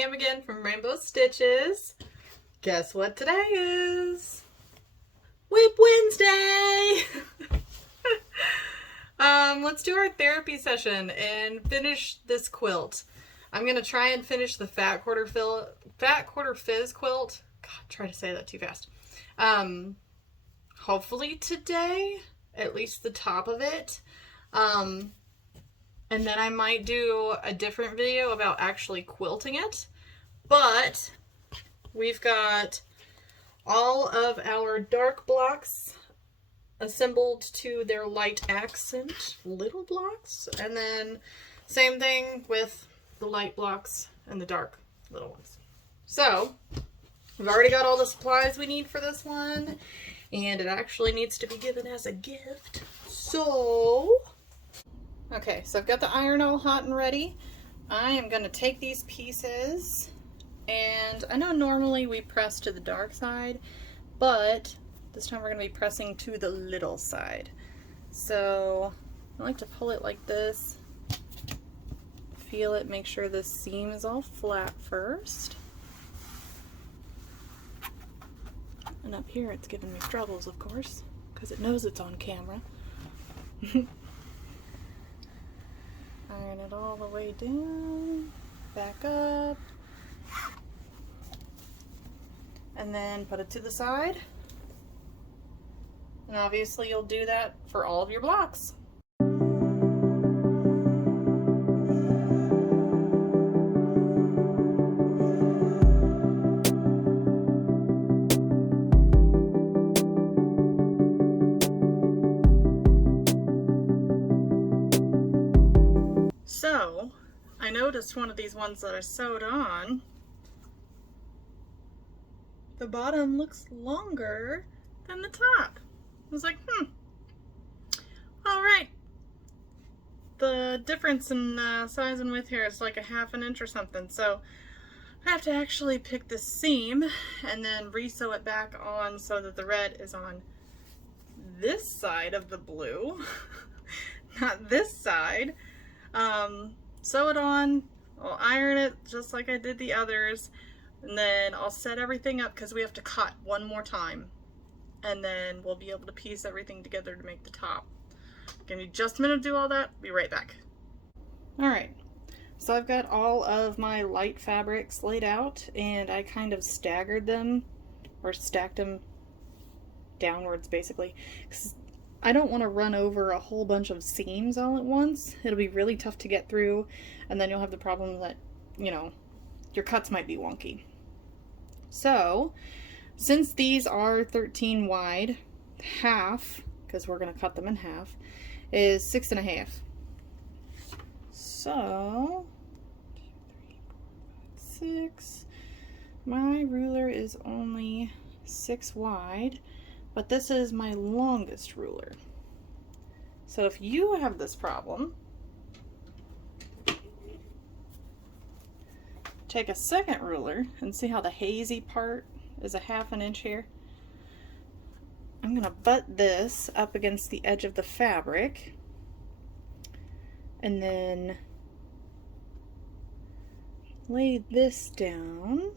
Pam again from Rainbow Stitches. Guess what today is? Whip Wednesday! Let's do our therapy session and finish this quilt. I'm going to try and finish the Fat Quarter Fizz Quilt. God, try to say that too fast. Hopefully today, at least the top of it. And then I might do a different video about actually quilting it. But we've got all of our dark blocks assembled to their light accent little blocks. And then same thing with the light blocks and the dark little ones. So we've already got all the supplies we need for this one. And it actually needs to be given as a gift. Okay, so I've got the iron all hot and ready. I am going to take these pieces, and I know normally we press to the dark side, but this time we're going to be pressing to the little side. So I like to pull it like this, feel it, make sure the seam is all flat first. And up here it's giving me troubles, of course, because it knows it's on camera. Iron it all the way down, back up, and then put it to the side. And obviously you'll do that for all of your blocks. So, I noticed one of these ones that I sewed on, the bottom looks longer than the top. I was like, alright. The difference in size and width here is like a ½ an inch or something, so I have to actually pick the seam and then re-sew it back on so that the red is on this side of the blue, not this side. Sew it on, I'll iron it just like I did the others, and then I'll set everything up because we have to cut one more time, and then we'll be able to piece everything together to make the top. Give me just a minute to do all that, be right back. Alright, so I've got all of my light fabrics laid out, and I kind of staggered them, or stacked them downwards basically, because I don't want to run over a whole bunch of seams all at once. It'll be really tough to get through, and then you'll have the problem that, you know, your cuts might be wonky. So, since these are 13 wide, half, because we're going to cut them in half, is 6.5. So, 2, 3, 4, 5, 6. My ruler is only 6 wide. But this is my longest ruler. So if you have this problem, take a second ruler and see how the hazy part is a ½ an inch here. I'm going to butt this up against the edge of the fabric and then lay this down.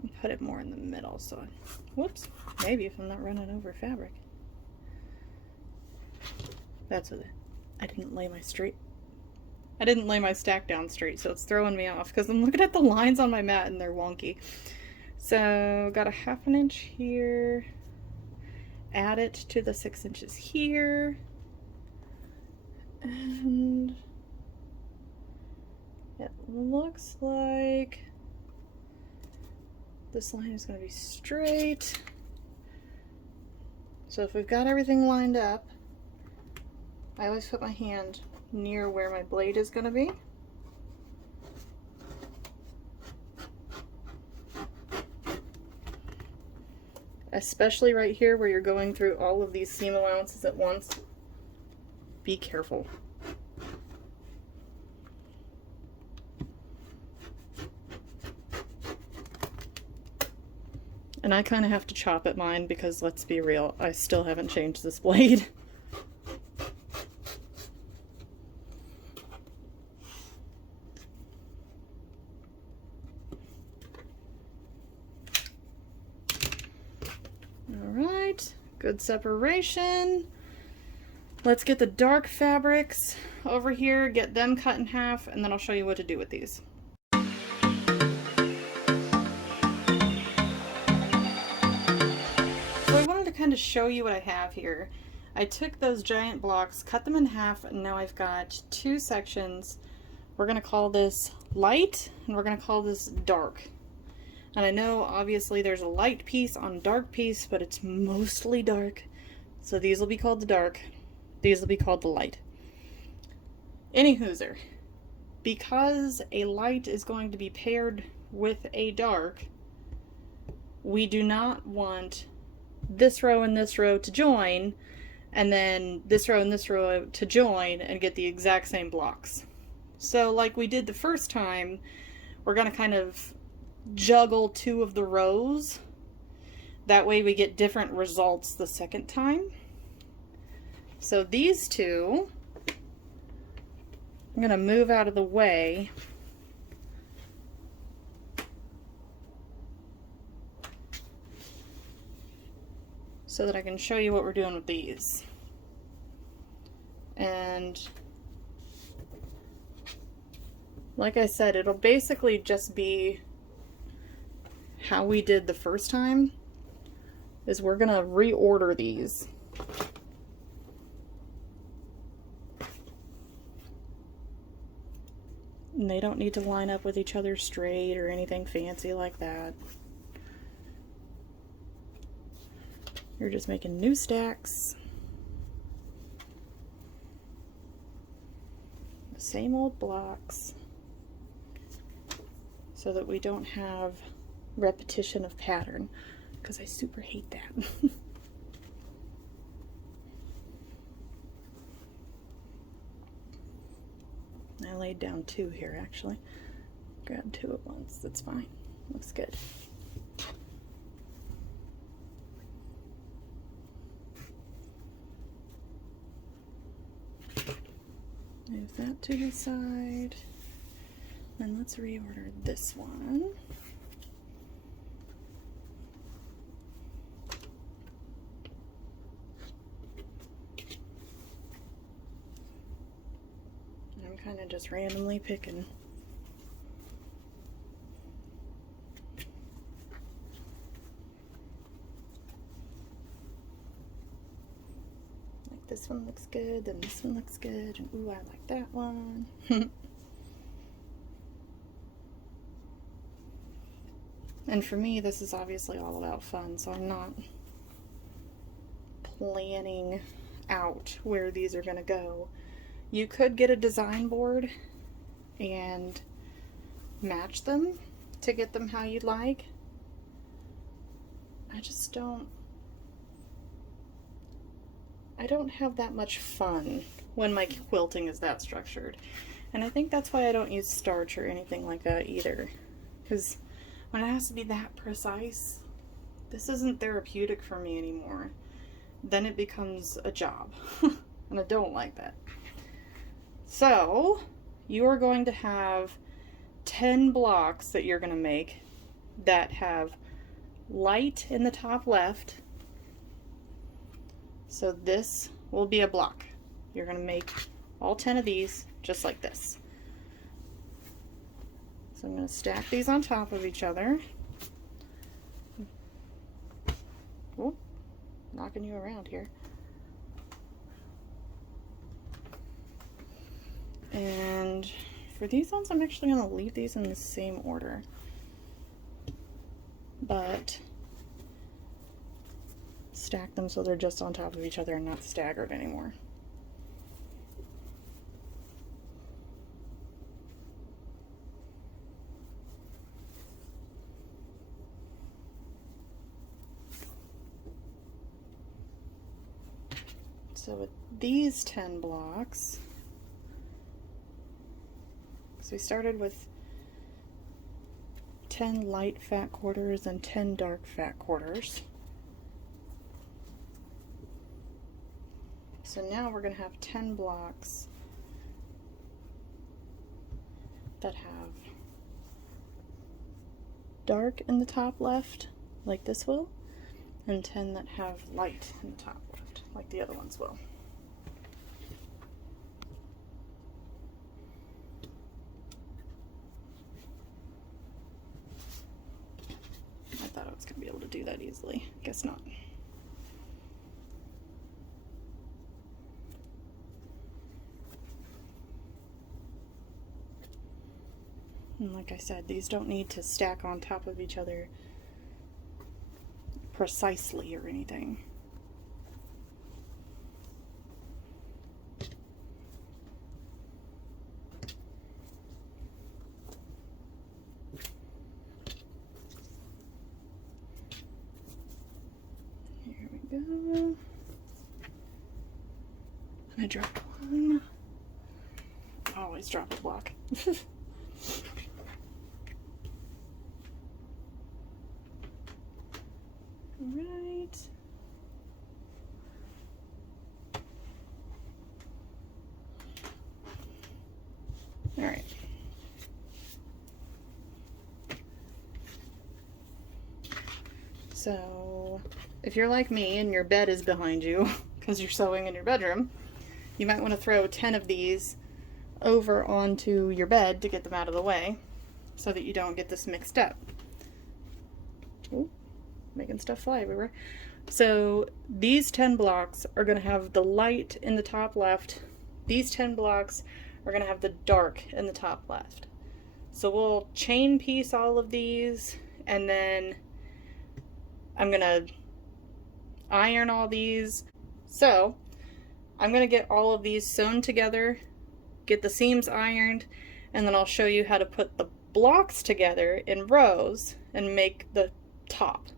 And put it more in the middle, so whoops, maybe if I'm not running over fabric. That's what I didn't lay my stack down straight, so it's throwing me off because I'm looking at the lines on my mat and they're wonky. So got a ½ an inch here, add it to the 6 inches here, and it looks like this line is going to be straight. So if we've got everything lined up, I always put my hand near where my blade is going to be. Especially right here where you're going through all of these seam allowances at once. Be careful. And I kind of have to chop at mine because, let's be real, I still haven't changed this blade. All right, good separation. Let's get the dark fabrics over here, get them cut in half, and then I'll show you what to do with these. So I wanted to kind of show you what I have here. I took those giant blocks, cut them in half, and now I've got two sections. We're going to call this light, and we're going to call this dark. And I know obviously there's a light piece on a dark piece, but it's mostly dark. So these will be called the dark. These will be called the light. Anyhooser, because a light is going to be paired with a dark, we do not want this row and this row to join, and then this row and this row to join and get the exact same blocks. So like we did the first time, we're going to kind of juggle two of the rows. That way we get different results the second time. So these two, I'm going to move out of the way. So that I can show you what we're doing with these. And like I said, it'll basically just be how we did the first time, is we're gonna reorder these. And they don't need to line up with each other straight or anything fancy like that. You're just making new stacks. The same old blocks, so that we don't have repetition of pattern, because I super hate that. I laid down two here actually. Grab two at once, that's fine. Looks good. Move that to the side. And let's reorder this one. I'm kind of just randomly picking. Like this one looks good, then this one looks good, and ooh, I like that one. And for me, this is obviously all about fun, so I'm not planning out where these are going to go. You could get a design board and match them to get them how you'd like. I don't have that much fun when my quilting is that structured. And I think that's why I don't use starch or anything like that either. Because when it has to be that precise, this isn't therapeutic for me anymore. Then it becomes a job. And I don't like that. So, you are going to have 10 blocks that you're going to make that have light in the top left. So this will be a block. You're going to make all 10 of these just like this. So I'm going to stack these on top of each other. Oop, knocking you around here. And for these ones, I'm actually going to leave these in the same order. But stack them so they're just on top of each other and not staggered anymore. So with these 10 blocks, so we started with 10 light fat quarters and 10 dark fat quarters. So now we're going to have 10 blocks that have dark in the top left, like this will, and 10 that have light in the top left, like the other ones will. I thought I was going to be able to do that easily. Guess not. And like I said, these don't need to stack on top of each other precisely or anything. Here we go. And I dropped one. I always drop a block. Right. All right. So if you're like me and your bed is behind you because you're sewing in your bedroom, you might want to throw 10 of these over onto your bed to get them out of the way so that you don't get this mixed up. Ooh, making stuff fly everywhere. So these 10 blocks are going to have the light in the top left. These 10 blocks are going to have the dark in the top left. So we'll chain piece all of these, and then I'm going to iron all these. So I'm going to get all of these sewn together, get the seams ironed, and then I'll show you how to put the blocks together in rows and make the top.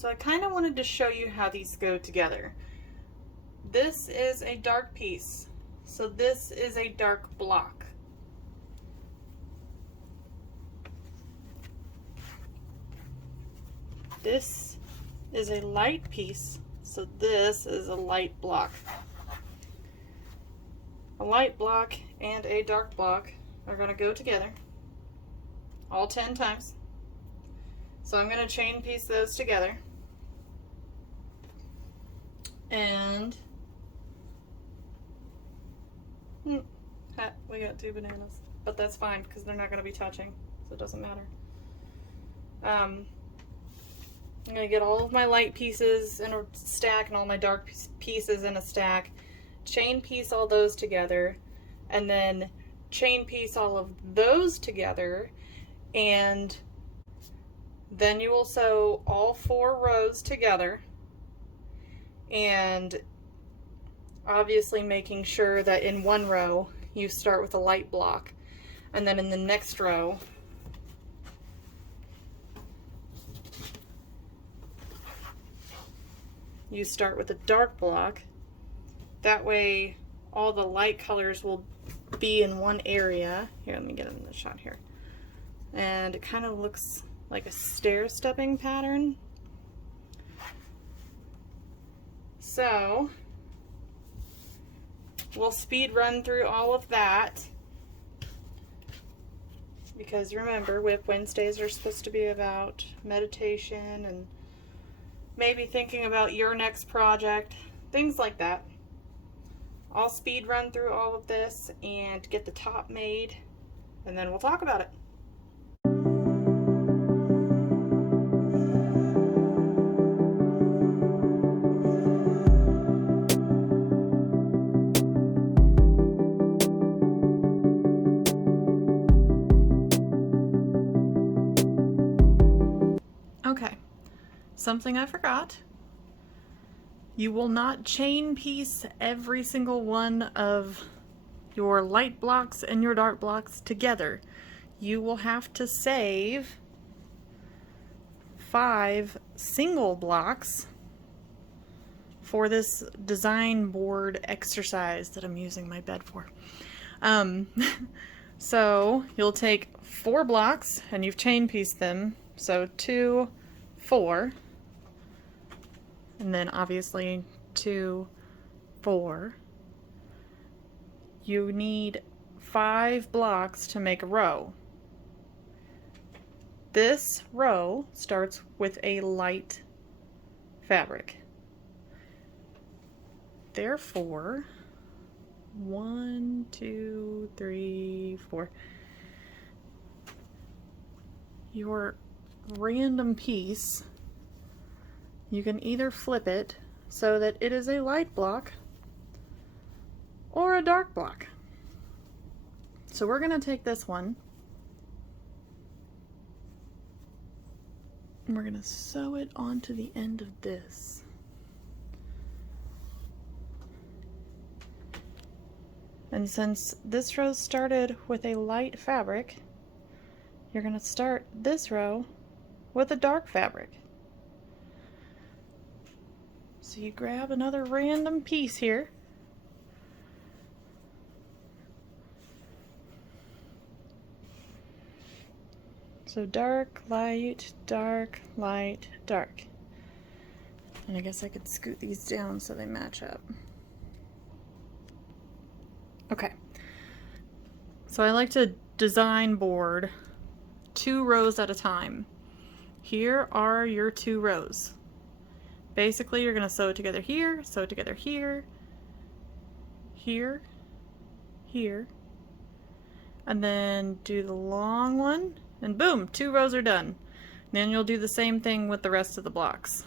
So I kind of wanted to show you how these go together. This is a dark piece, so this is a dark block. This is a light piece, so this is a light block. A light block and a dark block are going to go together all 10 times. So I'm going to chain piece those together. And we got 2 bananas, but that's fine because they're not going to be touching, so it doesn't matter. I'm going to get all of my light pieces in a stack and all my dark pieces in a stack, chain piece all those together, and then chain piece all of those together, and then you will sew all 4 rows together, and obviously making sure that in one row you start with a light block, and then in the next row you start with a dark block. That way all the light colors will be in one area. Here, let me get them in the shot here. And it kind of looks like a stair-stepping pattern. So we'll speed run through all of that, because remember, WIP Wednesdays are supposed to be about meditation and maybe thinking about your next project, things like that. I'll speed run through all of this and get the top made, and then we'll talk about it. something I forgot. You will not chain piece every single one of your light blocks and your dark blocks together. You will have to save 5 single blocks for this design board exercise that I'm using my bed for. So you'll take 4 blocks and you've chain pieced them. So 2, 4, and then obviously 2, 4. You need 5 blocks to make a row. This row starts with a light fabric. Therefore, 1, 2, 3, 4. Your random piece, you can either flip it so that it is a light block or a dark block. So we're going to take this one and we're going to sew it onto the end of this. And since this row started with a light fabric, you're going to start this row with a dark fabric. So you grab another random piece here. So dark, light, dark, light, dark. And I guess I could scoot these down so they match up. Okay. So I like to design board 2 rows at a time. Here are your 2 rows. Basically, you're going to sew it together here, sew it together here, here, here, and then do the long one, and boom, 2 rows are done. Then you'll do the same thing with the rest of the blocks.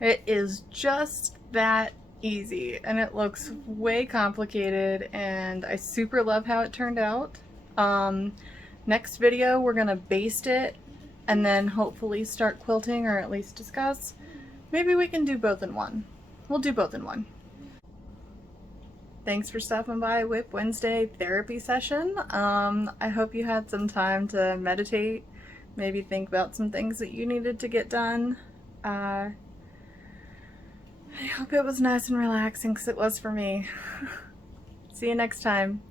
It is just that easy, and it looks way complicated, and I super love how it turned out. Next video we're gonna baste it and then hopefully start quilting, or at least discuss. Maybe we can do both in one. We'll do both in one. Thanks for stopping by WIP Wednesday therapy session. I hope you had some time to meditate, maybe think about some things that you needed to get done. I hope it was nice and relaxing, because it was for me. See you next time.